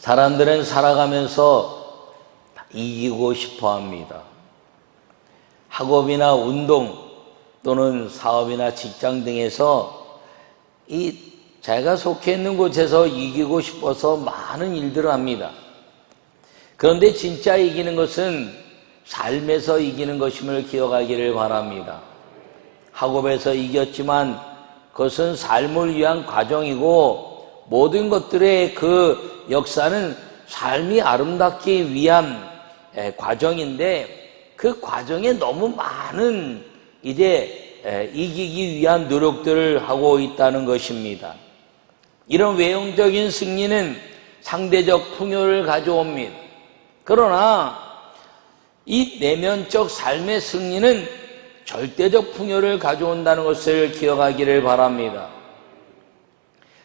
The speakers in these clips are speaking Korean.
사람들은 살아가면서 이기고 싶어 합니다. 학업이나 운동 또는 사업이나 직장 등에서 자기가 속해 있는 곳에서 이기고 싶어서 많은 일들을 합니다. 그런데 진짜 이기는 것은 삶에서 이기는 것임을 기억하기를 바랍니다. 학업에서 이겼지만 그것은 삶을 위한 과정이고 모든 것들의 그 역사는 삶이 아름답기 위한 과정인데 그 과정에 너무 많은 이기기 위한 노력들을 하고 있다는 것입니다. 이런 외형적인 승리는 상대적 풍요를 가져옵니다. 그러나 이 내면적 삶의 승리는 절대적 풍요를 가져온다는 것을 기억하기를 바랍니다.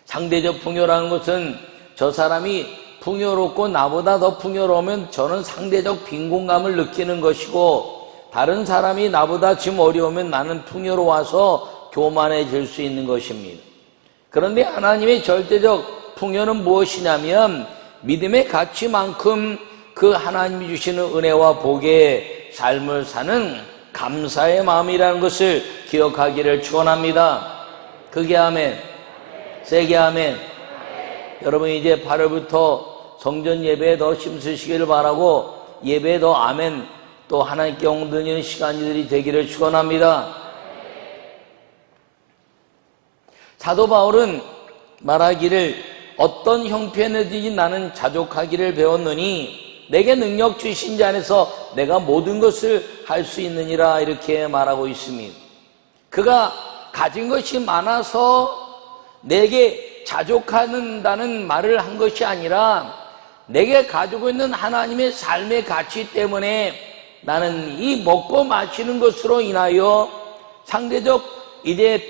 상대적 풍요라는 것은 저 사람이 풍요롭고 나보다 더 풍요로우면 저는 상대적 빈곤감을 느끼는 것이고, 다른 사람이 나보다 지금 어려우면 나는 풍요로워서 교만해질 수 있는 것입니다. 그런데 하나님의 절대적 풍요는 무엇이냐면 믿음의 가치만큼 그 하나님이 주시는 은혜와 복의 삶을 사는 감사의 마음이라는 것을 기억하기를 축원합니다. 크게 아멘, 세게 아멘. 여러분 이제 8월부터 성전 예배에 더 힘쓰시기를 바라고, 예배에 더 아멘 또 하나님께 옹드리는 시간들이 되기를 축원합니다. 사도 바울은 말하기를 어떤 형편에든지 나는 자족하기를 배웠느니 내게 능력 주신 자 안에서 내가 모든 것을 할 수 있느니라, 이렇게 말하고 있습니다. 그가 가진 것이 많아서 내게 자족한다는 말을 한 것이 아니라 내게 가지고 있는 하나님의 삶의 가치 때문에 나는 이 먹고 마시는 것으로 인하여 상대적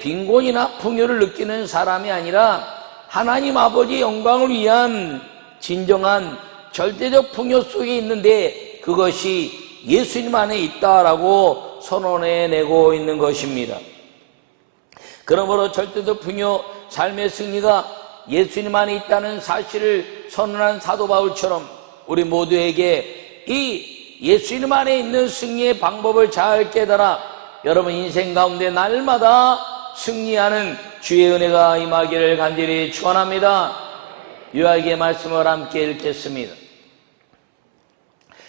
빈곤이나 풍요를 느끼는 사람이 아니라 하나님 아버지 영광을 위한 진정한 절대적 풍요 속에 있는데 그것이 예수님 안에 있다라고 선언해내고 있는 것입니다. 그러므로 절대적 풍요 삶의 승리가 예수님 안에 있다는 사실을 선언한 사도 바울처럼 우리 모두에게 이 예수님 안에 있는 승리의 방법을 잘 깨달아 여러분 인생 가운데 날마다 승리하는 주의 은혜가 임하기를 간절히 축원합니다. 요약의 말씀을 함께 읽겠습니다.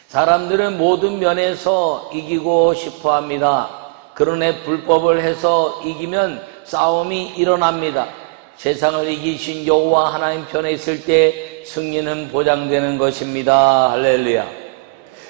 사람들은 모든 면에서 이기고 싶어 합니다. 그러나 불법을 해서 이기면 싸움이 일어납니다. 세상을 이기신 여호와 하나님 편에 있을 때 승리는 보장되는 것입니다. 할렐루야.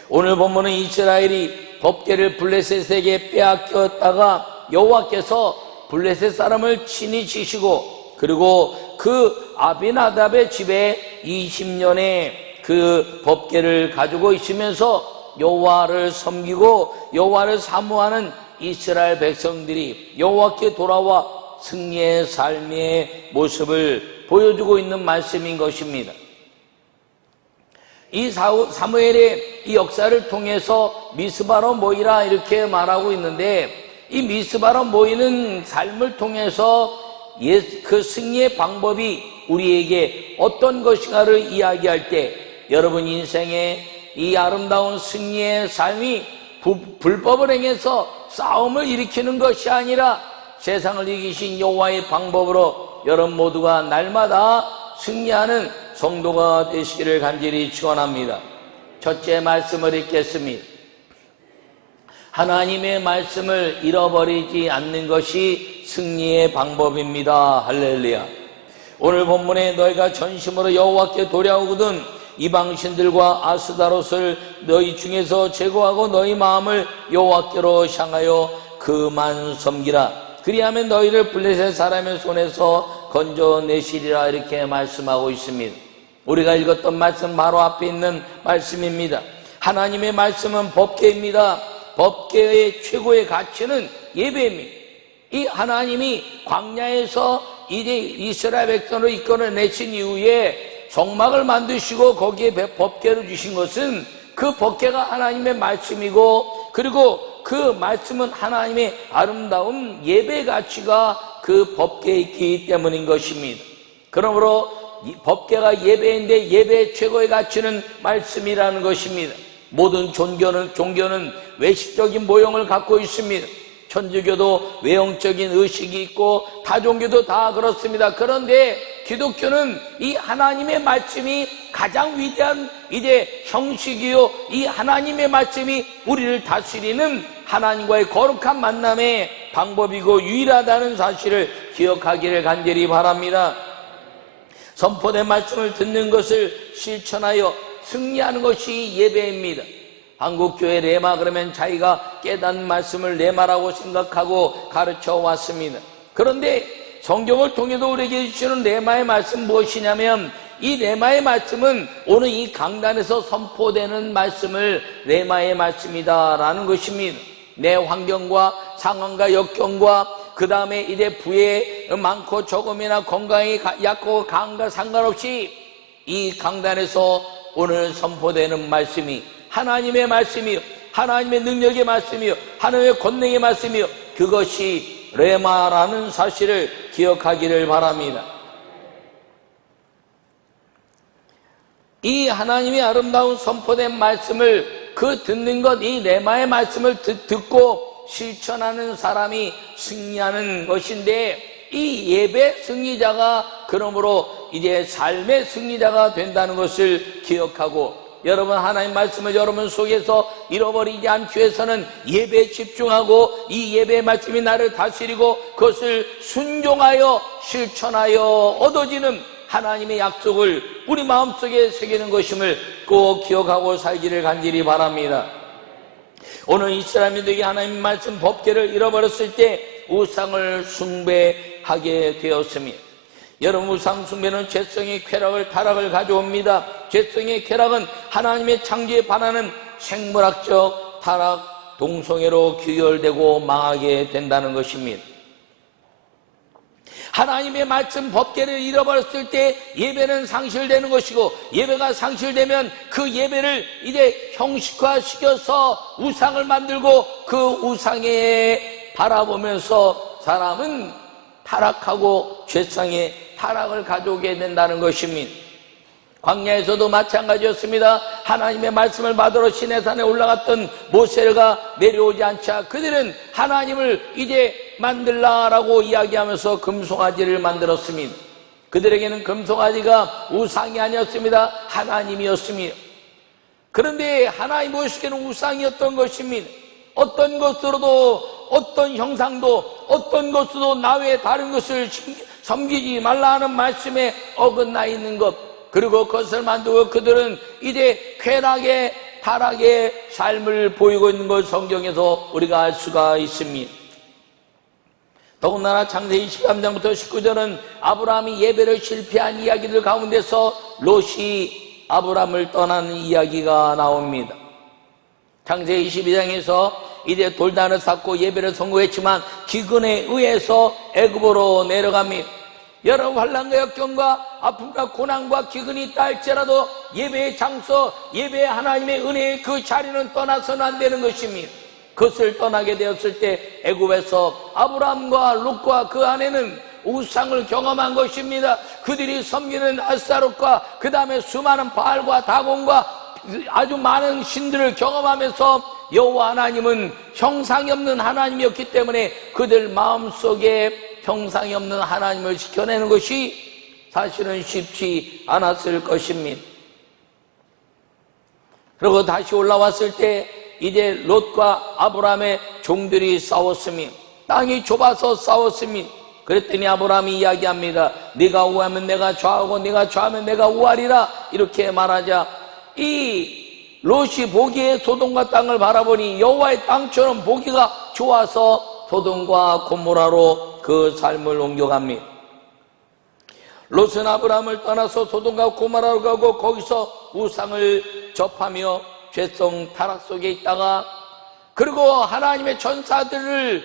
오늘 본문은 이스라엘이 법궤를 블레셋에게 빼앗겼다가 여호와께서 블레셋 사람을 친히 치시고, 그리고 그 아비나답의 집에 20년의 그 법궤를 가지고 있으면서 여호와를 섬기고 여호와를 사모하는 이스라엘 백성들이 여호와께 돌아와 승리의 삶의 모습을 보여주고 있는 말씀인 것입니다. 이 사무엘의 이 역사를 통해서 미스바로 모이라 이렇게 말하고 있는데, 이 미스바로 모이는 삶을 통해서 그 승리의 방법이 우리에게 어떤 것인가를 이야기할 때 여러분 인생의 이 아름다운 승리의 삶이 불법을 행해서 싸움을 일으키는 것이 아니라 세상을 이기신 여호와의 방법으로 여러분 모두가 날마다 승리하는 성도가 되시기를 간절히 축원합니다. 첫째 말씀을 읽겠습니다. 하나님의 말씀을 잃어버리지 않는 것이 승리의 방법입니다. 할렐루야. 오늘 본문에 너희가 전심으로 여호와께 돌아오거든 이방신들과 아스다롯을 너희 중에서 제거하고 너희 마음을 여호와께로 향하여 그만 섬기라. 그리하면 너희를 블레셋 사람의 손에서 건져내시리라, 이렇게 말씀하고 있습니다. 우리가 읽었던 말씀 바로 앞에 있는 말씀입니다. 하나님의 말씀은 법궤입니다. 법궤의 최고의 가치는 예배입니다. 이 하나님이 광야에서 이제 이스라엘 백성을 이끌어내신 이후에 성막을 만드시고 거기에 법궤를 주신 것은 그 법궤가 하나님의 말씀이고, 그리고 그 말씀은 하나님의 아름다운 예배 가치가 그 법궤에 있기 때문인 것입니다. 그러므로 법궤가 예배인데 예배의 최고의 가치는 말씀이라는 것입니다. 모든 종교는 외식적인 모형을 갖고 있습니다. 천주교도 외형적인 의식이 있고 다종교도 다 그렇습니다. 그런데 기독교는 이 하나님의 말씀이 가장 위대한 형식이요, 이 하나님의 말씀이 우리를 다스리는 하나님과의 거룩한 만남의 방법이고 유일하다는 사실을 기억하기를 간절히 바랍니다. 선포된 말씀을 듣는 것을 실천하여 승리하는 것이 예배입니다. 한국교회 레마 그러면 자기가 깨닫는 말씀을 레마라고 생각하고 가르쳐 왔습니다. 그런데 성경을 통해서 우리에게 주시는 레마의 말씀 무엇이냐면, 이 레마의 말씀은 오늘 이 강단에서 선포되는 말씀을 레마의 말씀이다라는 것입니다. 내 환경과 상황과 역경과 그 다음에 부에 많고 적음이나 건강이 약고 강과 상관없이 이 강단에서 오늘 선포되는 말씀이 하나님의 말씀이요, 하나님의 능력의 말씀이요, 하나님의 권능의 말씀이요, 그것이 레마라는 사실을 기억하기를 바랍니다. 이 하나님의 아름다운 선포된 말씀을 듣는 것, 이 레마의 말씀을 듣고 실천하는 사람이 승리하는 것인데, 이 예배 승리자가 그러므로 삶의 승리자가 된다는 것을 기억하고, 여러분 하나님 말씀을 여러분 속에서 잃어버리지 않기 위해서는 예배에 집중하고 이 예배의 말씀이 나를 다스리고 그것을 순종하여 실천하여 얻어지는 하나님의 약속을 우리 마음속에 새기는 것임을 꼭 기억하고 살기를 간절히 바랍니다. 오늘 이스라엘민들이 하나님 말씀 법궤를 잃어버렸을 때 우상을 숭배하게 되었습니다. 여러분, 우상 숭배는 죄성의 쾌락을 타락을 가져옵니다. 죄성의 쾌락은 하나님의 창조에 반하는 생물학적 타락 동성애로 귀결되고 망하게 된다는 것입니다. 하나님의 말씀 법궤를 잃어버렸을 때 예배는 상실되는 것이고, 예배가 상실되면 그 예배를 형식화시켜서 우상을 만들고 그 우상에 바라보면서 사람은 타락하고 죄성의 타락을 가져오게 된다는 것입니다. 광야에서도 마찬가지였습니다. 하나님의 말씀을 받으러 시내산에 올라갔던 모세가 내려오지 않자 그들은 하나님을 만들라라고 이야기하면서 금송아지를 만들었습니다. 그들에게는 금송아지가 우상이 아니었습니다. 하나님이었습니다. 그런데 하나님 모시기는 우상이었던 것입니다. 어떤 것으로도, 어떤 형상도, 어떤 것으로도 나 외에 다른 것을 섬기지 말라 하는 말씀에 어긋나 있는 것, 그리고 그것을 만들고 그들은 쾌락의 타락의 삶을 보이고 있는 걸 성경에서 우리가 알 수가 있습니다. 더군다나 창세기 13장부터 19절은 아브라함이 예배를 실패한 이야기들 가운데서 롯이 아브라함을 떠나는 이야기가 나옵니다. 창세기 22장에서 돌단을 쌓고 예배를 성공했지만 기근에 의해서 애굽으로 내려갑니다. 여러분, 환난과 역경과 아픔과 고난과 기근이 있다 할지라도 예배의 장소, 예배의 하나님의 은혜의 그 자리는 떠나서는 안 되는 것입니다. 그것을 떠나게 되었을 때 애굽에서 아브라함과 롯과 그 아내는 우상을 경험한 것입니다. 그들이 섬기는 아스타롯과 그 다음에 수많은 바알과 다곤과 아주 많은 신들을 경험하면서 여호와 하나님은 형상이 없는 하나님이었기 때문에 그들 마음속에 형상이 없는 하나님을 지켜내는 것이 사실은 쉽지 않았을 것입니다. 그리고 다시 올라왔을 때 롯과 아브라함의 종들이 싸웠습니다. 땅이 좁아서 싸웠습니다. 그랬더니 아브라함이 이야기합니다. 네가 우하면 내가 좌하고 네가 좌하면 내가 우하리라, 이렇게 말하자 롯이 보기에 소돔과 땅을 바라보니 여호와의 땅처럼 보기가 좋아서 소돔과 고모라로 그 삶을 옮겨갑니다. 롯은 아브라함을 떠나서 소돔과 고모라로 가고 거기서 우상을 접하며 죄성 타락 속에 있다가, 그리고 하나님의 천사들을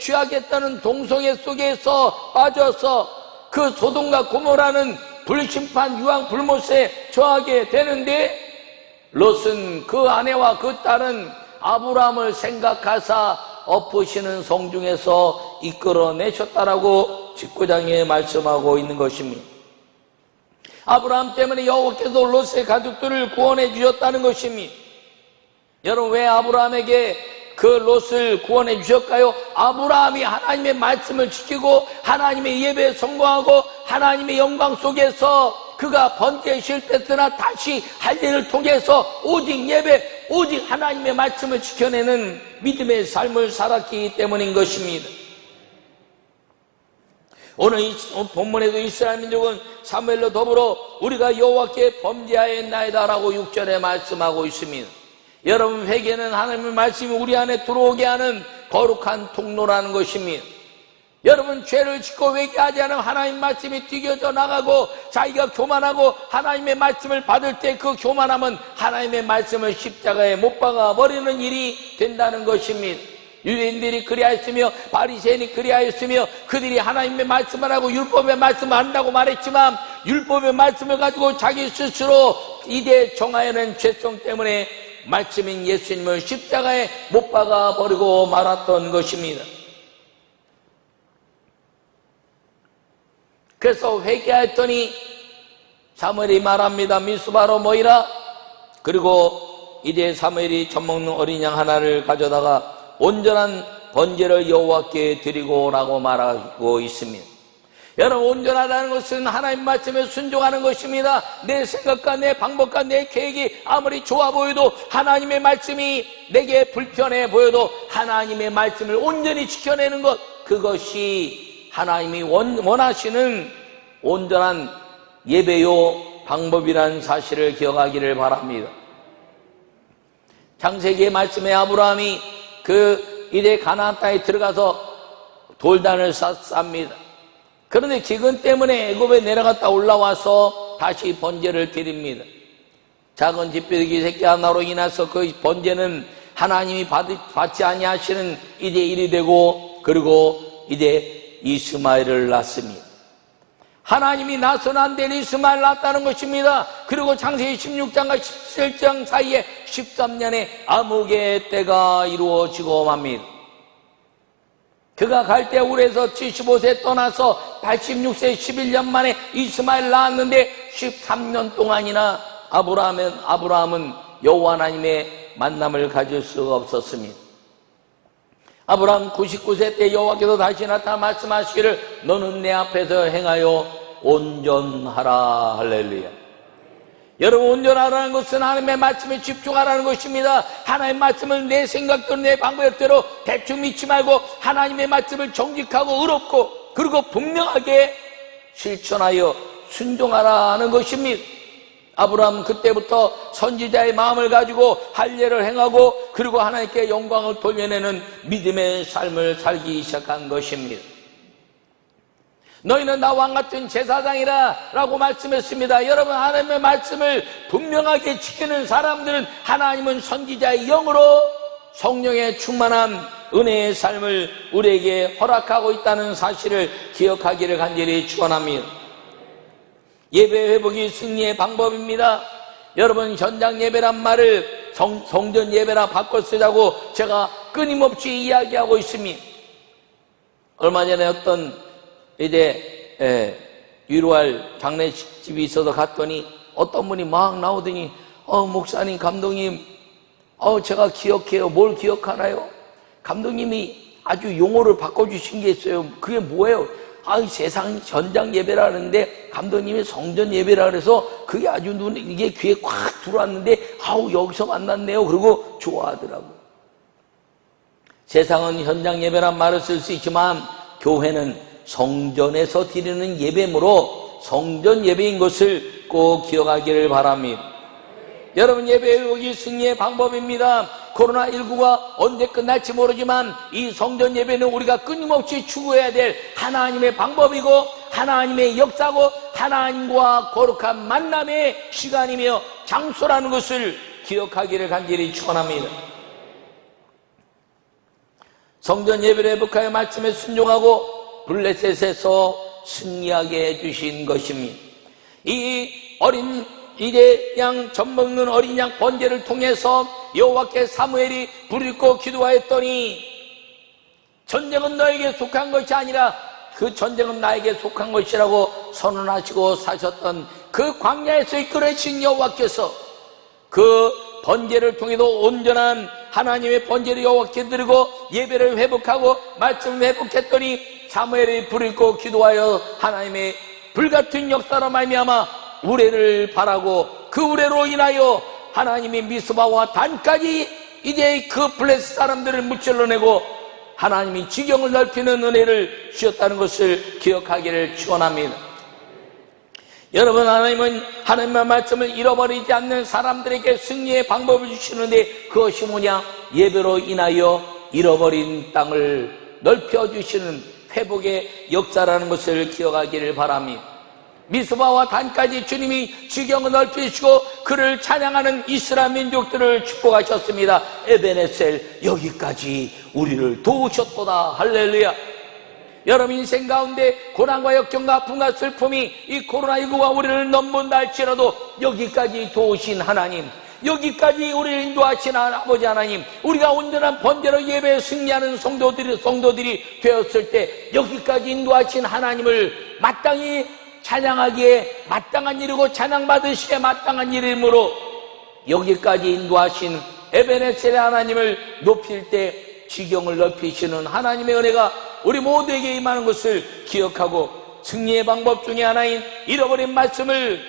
취하겠다는 동성애 속에서 빠져서 그 소돔과 고모라는 불심판 유황 불못에 처하게 되는데, 롯은 그 아내와 그 딸은 아브라함을 생각하사 엎으시는 성중에서 이끌어내셨다라고 19장에 말씀하고 있는 것입니다. 아브라함 때문에 여호와께서 롯의 가족들을 구원해 주셨다는 것입니다. 여러분, 왜 아브라함에게 그 롯을 구원해 주셨까요? 아브라함이 하나님의 말씀을 지키고 하나님의 예배에 성공하고 하나님의 영광 속에서 그가 번제에 실패했으나 다시 할 일을 통해서 오직 예배, 오직 하나님의 말씀을 지켜내는 믿음의 삶을 살았기 때문인 것입니다. 오늘 이 본문에도 이스라엘 민족은 사무엘로 더불어 우리가 여호와께 범죄하였나이다 라고 6절에 말씀하고 있습니다. 여러분, 회개는 하나님의 말씀이 우리 안에 들어오게 하는 거룩한 통로라는 것입니다. 여러분, 죄를 짓고 회개하지 않으면 하나님 말씀이 튀겨져 나가고 자기가 교만하고 하나님의 말씀을 받을 때 그 교만함은 하나님의 말씀을 십자가에 못 박아 버리는 일이 된다는 것입니다. 유대인들이 그리하였으며 바리새인이 그리하였으며 그들이 하나님의 말씀을 하고 율법의 말씀을 한다고 말했지만 율법의 말씀을 가지고 자기 스스로 이제 정하여낸 죄성 때문에 말씀인 예수님을 십자가에 못 박아 버리고 말았던 것입니다. 그래서 회개했더니 사무엘이 말합니다. 미스바로 모이라. 그리고 이제 사무엘이 젖먹는 어린 양 하나를 가져다가 온전한 번제를 여호와께 드리고 라고 말하고 있습니다. 여러분, 온전하다는 것은 하나님 말씀에 순종하는 것입니다. 내 생각과 내 방법과 내 계획이 아무리 좋아 보여도 하나님의 말씀이 내게 불편해 보여도 하나님의 말씀을 온전히 지켜내는 것, 그것이 하나님이 원하시는 온전한 예배요 방법이라는 사실을 기억하기를 바랍니다. 창세기의 말씀에 아브라함이 이제 가나안 땅에 들어가서 돌단을 쌉니다. 그런데 기근 때문에 애굽에 내려갔다 올라와서 다시 번제를 드립니다. 작은 뒷벼룩이 새끼 하나로 인해서 그 번제는 하나님이 받지 아니하시는 이제 일이 되고, 그리고 이제 이스마엘을 낳습니다. 하나님이 낳아서는 안 될 이스마엘 낳았다는 것입니다. 그리고 창세기 16장과 17장 사이에 13년의 암흑의 때가 이루어지고 맙니다. 그가 갈대아울에서 75세 떠나서 86세 11년 만에 이스마엘 낳았는데 13년 동안이나 아브라함은 여호와 하나님의 만남을 가질 수가 없었습니다. 아브라함 99세 때 여호와께서 다시 나타나 말씀하시기를 너는 내 앞에서 행하여 온전하라. 할렐루야. 여러분, 온전하라는 것은 하나님의 말씀에 집중하라는 것입니다. 하나님의 말씀을 내 생각대로 내 방법대로 대충 믿지 말고 하나님의 말씀을 정직하고 의롭고 그리고 분명하게 실천하여 순종하라는 것입니다. 아브라함은 그때부터 선지자의 마음을 가지고 할례를 행하고 그리고 하나님께 영광을 돌려내는 믿음의 삶을 살기 시작한 것입니다. 너희는 나와 같은 제사장이라 라고 말씀했습니다. 여러분, 하나님의 말씀을 분명하게 지키는 사람들은 하나님은 선지자의 영으로 성령의 충만한 은혜의 삶을 우리에게 허락하고 있다는 사실을 기억하기를 간절히 축원합니다. 예배 회복이 승리의 방법입니다. 여러분, 현장 예배란 말을 성전 예배라 바꿔 쓰자고 제가 끊임없이 이야기하고 있습니다. 얼마 전에 어떤 위로할 장례집이 있어서 갔더니 어떤 분이 막 나오더니 목사님, 감독님, 제가 기억해요. 뭘 기억하나요? 감독님이 아주 용어를 바꿔주신 게 있어요. 그게 뭐예요? 세상 현장 예배라는데 감독님이 성전 예배라 그래서 그게 아주 이게 귀에 꽉 들어왔는데 여기서 만났네요. 그리고 좋아하더라고요. 세상은 현장 예배란 말을 쓸 수 있지만 교회는 성전에서 드리는 예배므로 성전 예배인 것을 꼭 기억하기를 바랍니다. 여러분, 예배 회복이 승리의 방법입니다. 코로나19가 언제 끝날지 모르지만 이 성전 예배는 우리가 끊임없이 추구해야 될 하나님의 방법이고 하나님의 역사고 하나님과 거룩한 만남의 시간이며 장소라는 것을 기억하기를 간절히 축원합니다. 성전 예배를 회복하여 말씀에 순종하고 블레셋에서 승리하게 해주신 것입니다. 이 이제 양 젖먹는 어린 양 번제를 통해서 여호와께 사무엘이 부르짖고 기도하였더니 전쟁은 너에게 속한 것이 아니라 그 전쟁은 나에게 속한 것이라고 선언하시고 사셨던 그 광야에서 이끌어내신 여호와께서 그 번제를 통해서 온전한 하나님의 번제를 여호와께 드리고 예배를 회복하고 말씀을 회복했더니 사무엘이 불을 끄고 기도하여 하나님의 불같은 역사로 말미암아 우레를 바라고 그 우레로 인하여 하나님이 미스바와 단까지 이제 그 블레스 사람들을 무찔러내고 하나님이 지경을 넓히는 은혜를 주셨다는 것을 기억하기를 축원합니다. 여러분, 하나님은 하나님의 말씀을 잃어버리지 않는 사람들에게 승리의 방법을 주시는데 그것이 뭐냐? 예배로 인하여 잃어버린 땅을 넓혀주시는 회복의 역사라는 것을 기억하기를 바랍니다. 미스바와 단까지 주님이 지경을 넓히시고 그를 찬양하는 이스라엘 민족들을 축복하셨습니다. 에베네셀, 여기까지 우리를 도우셨도다. 할렐루야. 여러분 인생 가운데 고난과 역경과 아픔과 슬픔이 이 코로나19가 우리를 넘본다 할지라도 여기까지 도우신 하나님, 여기까지 우리를 인도하신 아버지 하나님, 우리가 온전한 번제로 예배에 승리하는 성도들이 되었을 때 여기까지 인도하신 하나님을 마땅히 찬양하기에 마땅한 일이고 찬양받으시기에 마땅한 일이므로 여기까지 인도하신 에베네셀의 하나님을 높일 때 지경을 넓히시는 하나님의 은혜가 우리 모두에게 임하는 것을 기억하고 승리의 방법 중에 하나인 잃어버린 말씀을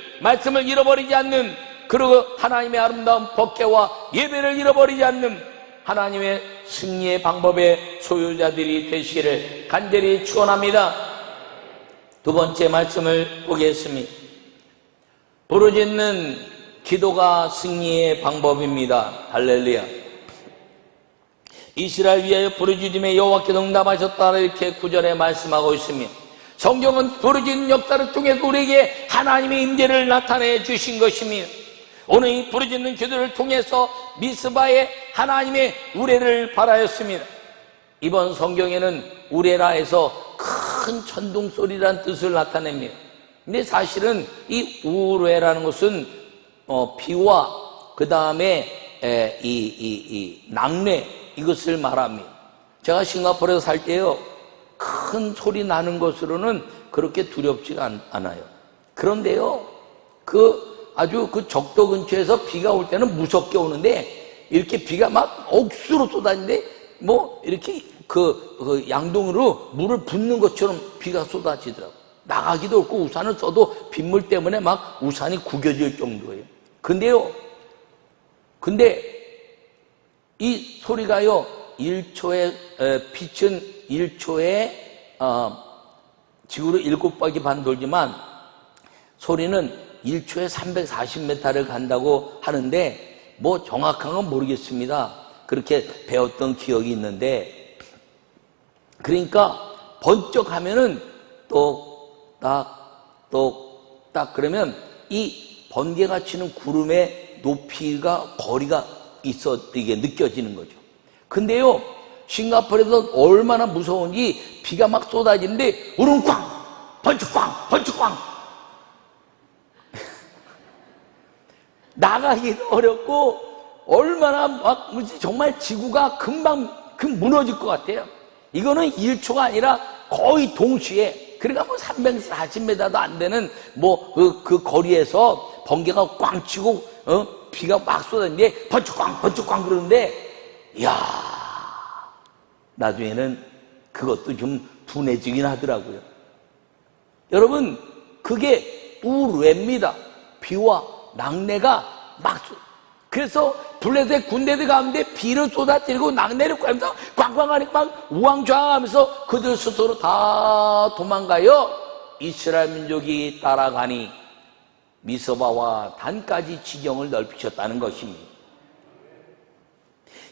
잃어버리지 않는, 그리고 하나님의 아름다운 법궤와 예배를 잃어버리지 않는 하나님의 승리의 방법의 소유자들이 되시기를 간절히 축원합니다. 두 번째 말씀을 보겠습니다. 부르짖는 기도가 승리의 방법입니다. 할렐루야. 이스라엘 위하여 부르짖음에 여호와께서 응답하셨다, 이렇게 9절에 말씀하고 있습니다. 성경은 부르짖는 역사를 통해서 우리에게 하나님의 임재를 나타내 주신 것입니다. 오늘 이 부르짖는 기도를 통해서 미스바의 하나님의 우레를 바라였습니다. 이번 성경에는 우레라에서 큰 천둥 소리라는 뜻을 나타냅니다. 근데 사실은 이 우레라는 것은 비와 그 다음에 낙뢰, 이것을 말합니다. 제가 싱가포르에서 살 때요, 큰 소리 나는 것으로는 그렇게 두렵지가 않아요. 그런데요, 아주 그 적도 근처에서 비가 올 때는 무섭게 오는데, 이렇게 비가 막 억수로 쏟아지는데, 이렇게 그 양동이로 물을 붓는 것처럼 비가 쏟아지더라고요. 나가기도 없고 우산을 써도 빗물 때문에 막 우산이 구겨질 정도예요. 근데 이 소리가요, 1초에, 빛은 1초에, 지구로 7바퀴 반 돌지만, 소리는 1초에 340m를 간다고 하는데, 정확한 건 모르겠습니다. 그렇게 배웠던 기억이 있는데, 그러니까, 번쩍 하면은, 똑딱, 그러면 이 번개가 치는 구름의 높이가, 거리가 이게 느껴지는 거죠. 근데요, 싱가포르에서 얼마나 무서운지 비가 막 쏟아지는데 우릉꽝, 번쩍꽝 나가기도 어렵고 얼마나 정말 지구가 금방 무너질 것 같아요. 이거는 1초가 아니라 거의 동시에, 그러니까 340m도 안 되는 그 거리에서 번개가 꽝 치고 비가 막 쏟아지는데 번쩍꽝 그러는데, 이야, 나중에는 그것도 좀 둔해지긴 하더라고요. 여러분, 그게 우레입니다. 비와 낙뢰가 그래서 블레셋 군대들 가운데 비를 쏟아뜨리고 낙뢰를 꿰면서 꽝꽝하니까 막 우왕좌왕하면서 그들 스스로 다 도망가요. 이스라엘 민족이 따라가니 미스바와 단까지 지경을 넓히셨다는 것입니다.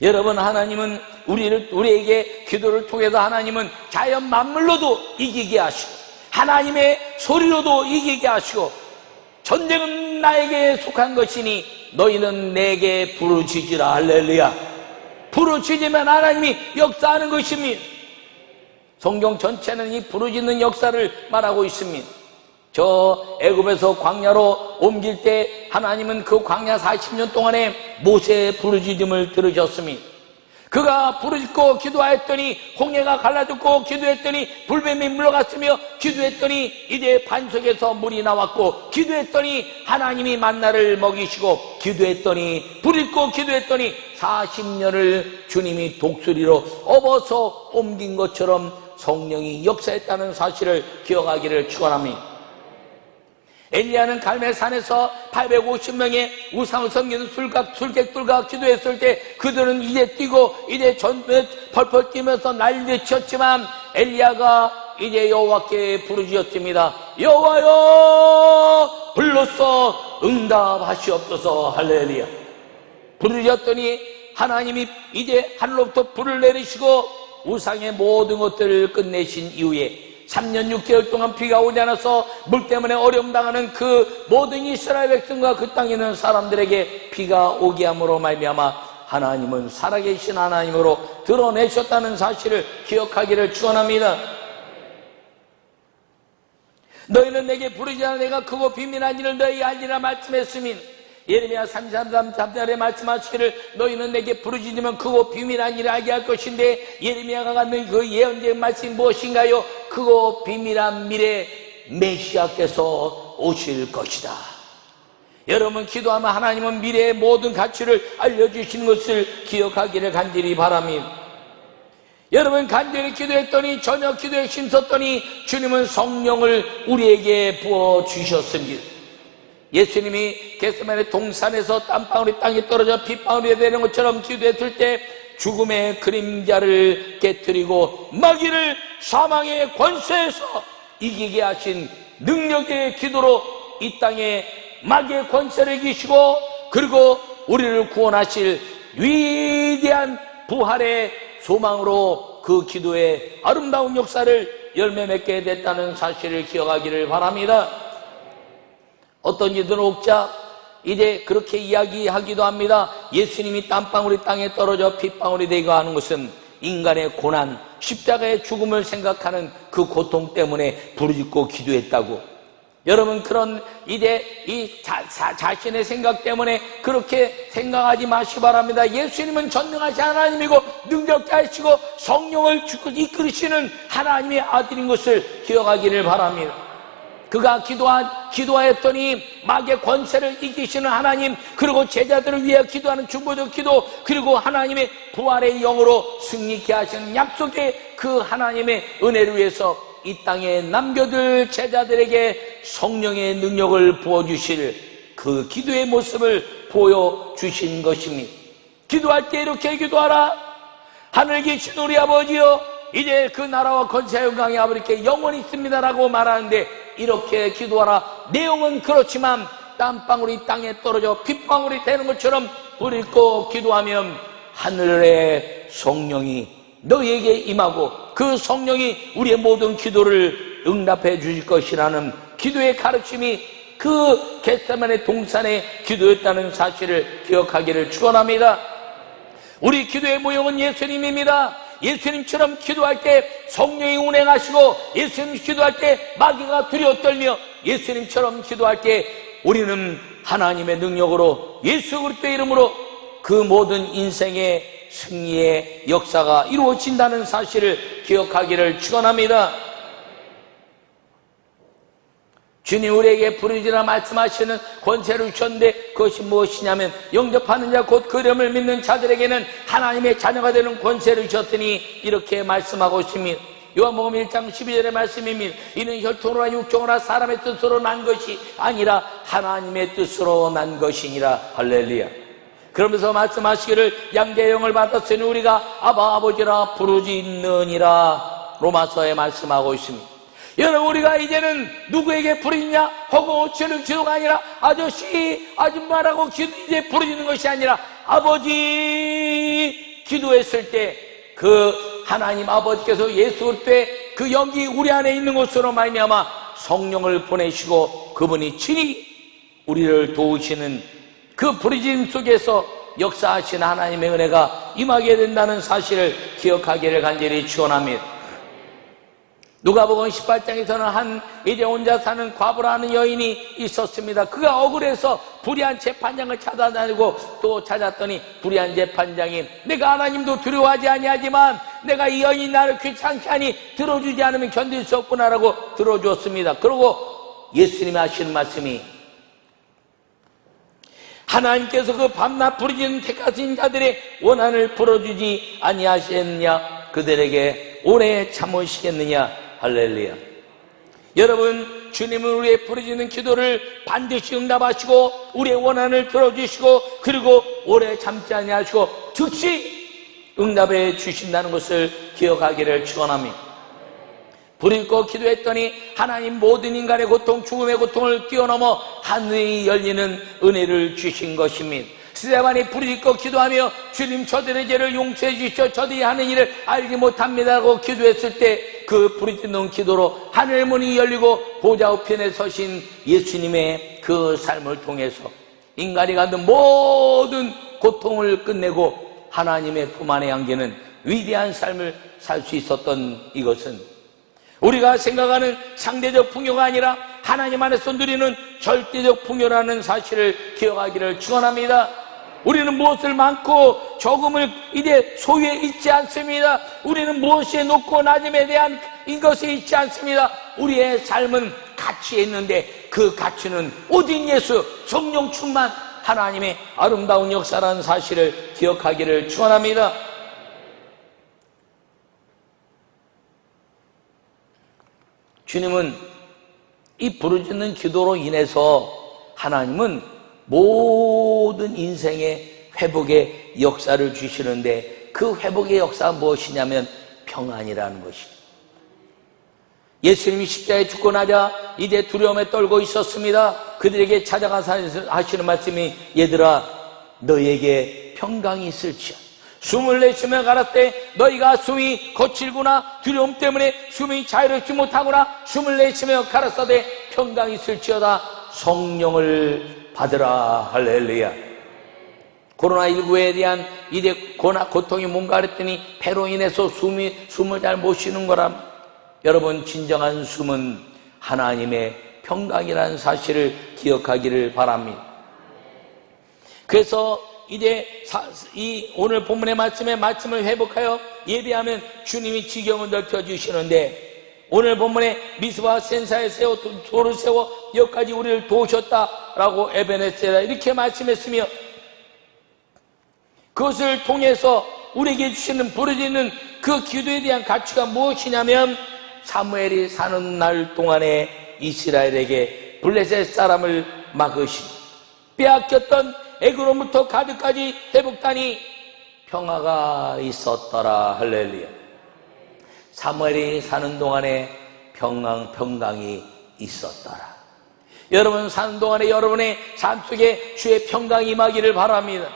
여러분, 하나님은 우리에게 기도를 통해서 하나님은 자연 만물로도 이기게 하시고 하나님의 소리로도 이기게 하시고, 전쟁은 나에게 속한 것이니 너희는 내게 부르짖으라. 할렐루야. 부르짖으면 하나님이 역사하는 것입니다. 성경 전체는 이 부르짖는 역사를 말하고 있습니다. 저 애굽에서 광야로 옮길 때 하나님은 그 광야 40년 동안에 모세의 부르짖음을 들으셨습니다. 그가 부르짖고 기도하였더니 홍해가 갈라졌고, 기도했더니 불뱀이 물러갔으며, 기도했더니 이제 반석에서 물이 나왔고, 기도했더니 하나님이 만나를 먹이시고, 기도했더니 부르짖고 기도했더니 40년을 주님이 독수리로 업어서 옮긴 것처럼 성령이 역사했다는 사실을 기억하기를 축원합니다. 엘리야는 갈멜산에서 850명의 우상을 섬기는 술객들과 기도했을 때 그들은 이제 뛰고 이제 펄펄 뛰면서 난리를 쳤지만, 엘리야가 이제 여호와께 부르짖었습니다. 여호와여, 불로써 응답하시옵소서. 할렐루야. 부르짖었더니 하나님이 이제 하늘로부터 불을 내리시고 우상의 모든 것들을 끝내신 이후에 3년 6개월 동안 비가 오지 않아서 물 때문에 어려움 당하는 그 모든 이스라엘 백성과 그 땅에 있는 사람들에게 비가 오게 함으로 말미암아 하나님은 살아계신 하나님으로 드러내셨다는 사실을 기억하기를 축원합니다. 너희는 내게 부르짖으나 내가 크고 비밀한 일을 너희에게 알리라 말씀했으니, 예레미야 33절에 말씀하시기를 너희는 내게 부르짖으면 크고 비밀한 일을 알게 할 것인데, 예레미야가 갖는 그 예언의 말씀이 무엇인가요? 크고 비밀한 미래 메시아께서 오실 것이다. 여러분, 기도하면 하나님은 미래의 모든 가치를 알려주시는 것을 기억하기를 간절히 바랍니다. 여러분, 간절히 기도했더니, 저녁 기도에 힘썼더니 주님은 성령을 우리에게 부어주셨습니다. 예수님이 겟세마네 동산에서 땀방울이 땅에 떨어져 핏방울이 되는 것처럼 기도했을 때 죽음의 그림자를 깨뜨리고 마귀를 사망의 권세에서 이기게 하신 능력의 기도로 이 땅에 마귀의 권세를 이기시고, 그리고 우리를 구원하실 위대한 부활의 소망으로 그 기도의 아름다운 역사를 열매 맺게 됐다는 사실을 기억하기를 바랍니다. 어떤 이들은 옥자 이제 그렇게 이야기하기도 합니다. 예수님이 땀방울이 땅에 떨어져 핏방울이 되고 하는 것은 인간의 고난, 십자가의 죽음을 생각하는 그 고통 때문에 부르짖고 기도했다고. 여러분, 그런 이제 이 자신의 생각 때문에 그렇게 생각하지 마시기 바랍니다. 예수님은 전능하신 하나님이고 능력자이시고 성령을 이끌으시는 하나님의 아들인 것을 기억하기를 바랍니다. 그가 기도하였더니 마귀의 권세를 이기시는 하나님, 그리고 제자들을 위해 기도하는 중보적 기도, 그리고 하나님의 부활의 영으로 승리케 하시는 약속의 그 하나님의 은혜를 위해서 이 땅에 남겨둘 제자들에게 성령의 능력을 부어주실 그 기도의 모습을 보여주신 것입니다. 기도할 때 이렇게 기도하라. 하늘 계신 우리 아버지여, 이제 그 나라와 권세와 영광이 아버지께 영원히 있습니다라고 말하는데, 이렇게 기도하라. 내용은 그렇지만 땀방울이 땅에 떨어져 핏방울이 되는 것처럼 부르짖고 기도하면 하늘의 성령이 너희에게 임하고 그 성령이 우리의 모든 기도를 응답해 주실 것이라는 기도의 가르침이 그 겟세마네 동산의 기도였다는 사실을 기억하기를 축원합니다. 우리 기도의 모형은 예수님입니다. 예수님처럼 기도할 때 성령이 운행하시고, 예수님 기도할 때 마귀가 두려워 떨며, 예수님처럼 기도할 때 우리는 하나님의 능력으로 예수 그리스도의 이름으로 그 모든 인생의 승리의 역사가 이루어진다는 사실을 기억하기를 축원합니다. 주님 우리에게 부르짖으라 말씀하시는 권세를 주셨는데, 그것이 무엇이냐면 영접하는 자 곧 그 이름을 믿는 자들에게는 하나님의 자녀가 되는 권세를 주셨더니 이렇게 말씀하고 있습니다. 요한복음 1장 12절의 말씀입니다. 이는 혈통으로나 육정으로나 사람의 뜻으로 난 것이 아니라 하나님의 뜻으로 난 것이니라. 할렐루야. 그러면서 말씀하시기를 양자의 영을 받았으니 우리가 아바 아버지라 부르짖느니라. 로마서에 말씀하고 있습니다. 여러분, 우리가 이제는 누구에게 부르짖냐? 허공 치는 기도가 아니라 아저씨, 아줌마라고 이제 부르짖는 것이 아니라 아버지 기도했을 때 그 하나님 아버지께서 예수 그리스도의 그 영이 우리 안에 있는 것으로 말미암아 성령을 보내시고 그분이 친히 우리를 도우시는 그 부르짖음 속에서 역사하신 하나님의 은혜가 임하게 된다는 사실을 기억하기를 간절히 축원합니다. 누가복음 18장에서는 한 이제 혼자 사는 과부라는 여인이 있었습니다. 그가 억울해서 불의한 재판장을 찾아다니고 또 찾았더니 불의한 재판장이 내가 하나님도 두려워하지 아니하지만 내가 이 여인이 나를 귀찮게 하니 들어주지 않으면 견딜 수 없구나라고 들어주었습니다. 그리고 예수님이 하시는 말씀이 하나님께서 그 밤낮 부르짖는 택하신 자들의 원한을 풀어주지 아니하셨느냐, 그들에게 오래 참으시겠느냐. 할렐루야. 여러분, 주님은 우리의 부르짖는 기도를 반드시 응답하시고 우리의 원한을 들어주시고 그리고 오래 참지 아니하시고 즉시 응답해 주신다는 것을 기억하기를 축원합니다. 부르짖고 기도했더니 하나님 모든 인간의 고통, 죽음의 고통을 뛰어넘어 하늘이 열리는 은혜를 주신 것입니다. 스데반이 부르짖고 기도하며 주님 저들의 죄를 용서해 주시오, 저들이 하는 일을 알지 못합니다라고 기도했을 때 그 부르짖는 기도로 하늘문이 열리고 보좌 우편에 서신 예수님의 그 삶을 통해서 인간이 갖는 모든 고통을 끝내고 하나님의 품 안에 안기는 위대한 삶을 살 수 있었던 이것은 우리가 생각하는 상대적 풍요가 아니라 하나님 안에서 누리는 절대적 풍요라는 사실을 기억하기를 축원합니다. 우리는 무엇을 많고 적음을 이제 소유에 있지 않습니다. 우리는 무엇에 높고 낮음에 대한 이것이 있지 않습니다. 우리의 삶은 가치에 있는데 그 가치는 오직 예수, 성령 충만 하나님의 아름다운 역사라는 사실을 기억하기를 축원합니다. 주님은 이 부르짖는 기도로 인해서 하나님은 모든 인생의 회복의 역사를 주시는데 그 회복의 역사가 무엇이냐면 평안이라는 것입니다. 예수님이 십자가에 죽고 나자 이제 두려움에 떨고 있었습니다. 그들에게 찾아가서 하시는 말씀이 얘들아 너에게 평강이 있을지어다. 숨을 내쉬며 가라사대 너희가 숨이 거칠구나, 두려움 때문에 숨이 자유롭지 못하구나, 숨을 내쉬며 가라사대 평강이 있을지어다. 성령을 받으라. 할렐루야. 코로나19에 대한 이제 고통이 뭔가 그랬더니 폐로 인해서 숨을 잘 못 쉬는 거랍니다. 여러분, 진정한 숨은 하나님의 평강이라는 사실을 기억하기를 바랍니다. 그래서 이제 이 오늘 본문의 말씀을 회복하여 예배하면 주님이 지경을 넓혀주시는데 오늘 본문에 미스바 센사에 세워 돌을 세워 여기까지 우리를 도우셨다라고 에베네세라 이렇게 말씀했으며 그것을 통해서 우리에게 주시는 부르짖는 그 기도에 대한 가치가 무엇이냐면 사무엘이 사는 날 동안에 이스라엘에게 블레셋 사람을 막으시고 빼앗겼던 에그로부터 가드까지 회복하니 평화가 있었더라. 할렐루야. 사무엘이 사는 동안에 평강이 있었더라. 여러분 사는 동안에 여러분의 삶 속에 주의 평강이 임하기를 바랍니다.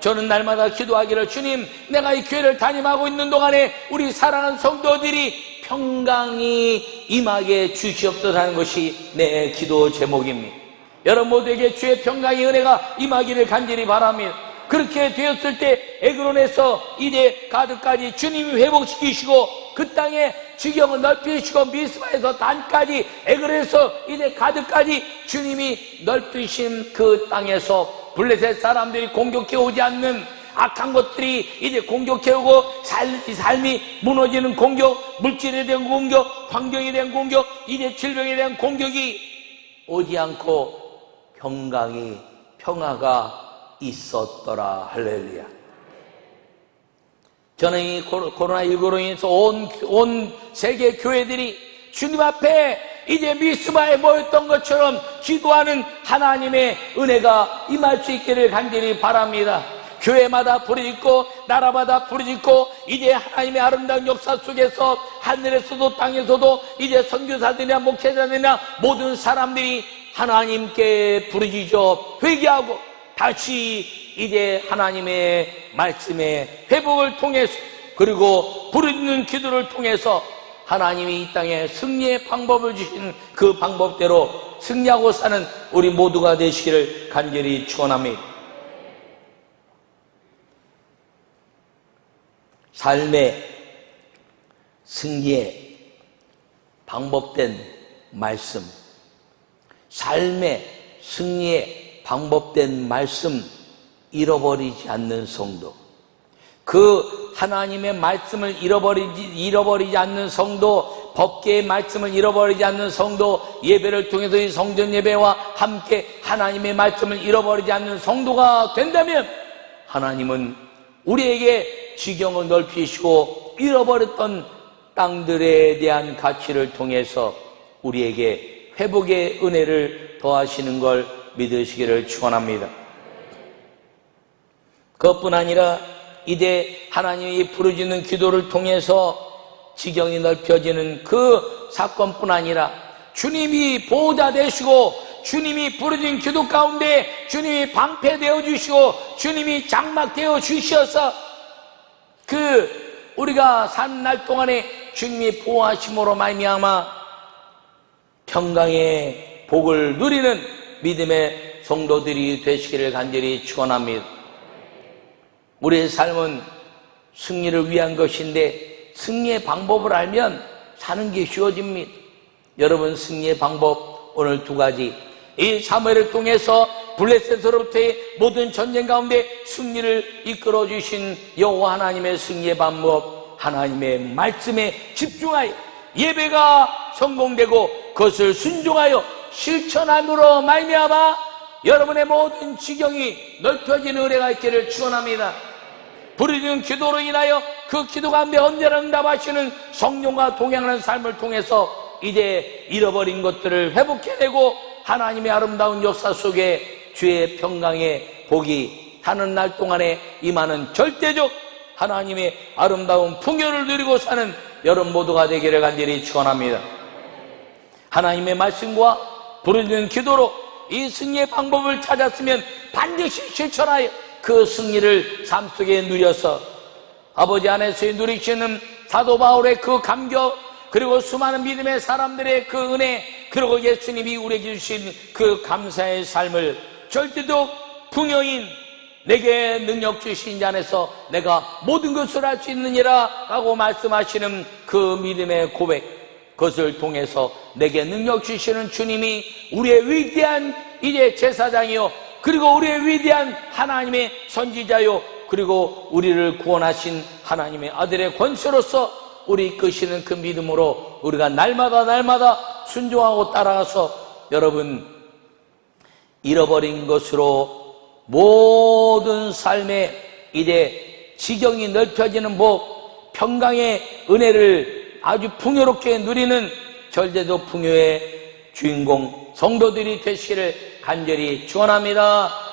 저는 날마다 기도하기를 주님 내가 이 교회를 담임하고 있는 동안에 우리 사랑하는 성도들이 평강이 임하게 주시옵소서 하는 것이 내 기도 제목입니다. 여러분 모두에게 주의 평강의 은혜가 임하기를 간절히 바랍니다. 그렇게 되었을 때 에그론에서 이제 가드까지 주님이 회복시키시고 그 땅에 지경을 넓히시고 미스바에서 단까지 에그론에서 이제 가드까지 주님이 넓히신 그 땅에서 블레셋 사람들이 공격해 오지 않는 악한 것들이 이제 공격해 오고 삶이 무너지는 공격, 물질에 대한 공격, 환경에 대한 공격, 이제 질병에 대한 공격이 오지 않고 평화가 있었더라. 할렐루야. 저는 이 코로나19로 인해서 온 세계 교회들이 주님 앞에 이제 미스바에 모였던 것처럼 기도하는 하나님의 은혜가 임할 수 있기를 간절히 바랍니다. 교회마다 부르짖고 나라마다 부르짖고 이제 하나님의 아름다운 역사 속에서 하늘에서도 땅에서도 이제 선교사들이나 목회자들이나 모든 사람들이 하나님께 부르짖어 회개하고 다시 이제 하나님의 말씀의 회복을 통해서 그리고 부르짖는 기도를 통해서 하나님이 이 땅에 승리의 방법을 주신 그 방법대로 승리하고 사는 우리 모두가 되시기를 간절히 축원합니다. 삶의 승리의 방법된 말씀, 삶의 승리의 방법된 말씀 잃어버리지 않는 성도, 그 하나님의 말씀을 잃어버리지 않는 성도, 법계의 말씀을 잃어버리지 않는 성도, 예배를 통해서 이 성전 예배와 함께 하나님의 말씀을 잃어버리지 않는 성도가 된다면 하나님은 우리에게 지경을 넓히시고 잃어버렸던 땅들에 대한 가치를 통해서 우리에게 회복의 은혜를 더하시는 걸 믿으시기를 축원합니다. 그것뿐 아니라 이제 하나님이 부르짖는 기도를 통해서 지경이 넓혀지는 그 사건뿐 아니라 주님이 보호자 되시고 주님이 부르짖은 기도 가운데 주님이 방패되어 주시고 주님이 장막되어 주셔서 우리가 사는 날 동안에 주님이 보호하심으로 말미암아 평강의 복을 누리는 믿음의 성도들이 되시기를 간절히 축원합니다. 우리의 삶은 승리를 위한 것인데 승리의 방법을 알면 사는 게 쉬워집니다. 여러분, 승리의 방법 오늘 두 가지, 이 사무엘을 통해서 블레셋으로부터의 모든 전쟁 가운데 승리를 이끌어 주신 여호와 하나님의 승리의 방법, 하나님의 말씀에 집중하여 예배가 성공되고 그것을 순종하여 실천함으로 말미암아 여러분의 모든 지경이 넓혀지는 은혜가 있기를 축원합니다. 부르짖는 기도로 인하여 그 기도 가운데 언제나 응답하시는 성령과 동행하는 삶을 통해서 이제 잃어버린 것들을 회복해내고 하나님의 아름다운 역사 속에 주의 평강의 복이 사는 날 동안에 임하는 절대적 하나님의 아름다운 풍요를 누리고 사는 여러분 모두가 되기를 간절히 축원합니다. 하나님의 말씀과 부르짖는 기도로 이 승리의 방법을 찾았으면 반드시 실천하여 그 승리를 삶 속에 누려서 아버지 안에서 누리시는 사도 바울의 그 감격, 그리고 수많은 믿음의 사람들의 그 은혜, 그리고 예수님이 우리에게 주신 그 감사의 삶을 절대적 풍요인 내게 능력 주신 자 안에서 내가 모든 것을 할 수 있느니라 라고 말씀하시는 그 믿음의 고백, 그것을 통해서 내게 능력 주시는 주님이 우리의 위대한 이제 제사장이요, 그리고 우리의 위대한 하나님의 선지자요, 그리고 우리를 구원하신 하나님의 아들의 권세로서 우리 이끄시는 그 믿음으로 우리가 날마다 순종하고 따라가서 여러분 잃어버린 것으로 모든 삶에 이제 지경이 넓혀지는 복, 평강의 은혜를 아주 풍요롭게 누리는 절대적 풍요의 주인공 성도들이 되시기를 간절히 축원합니다.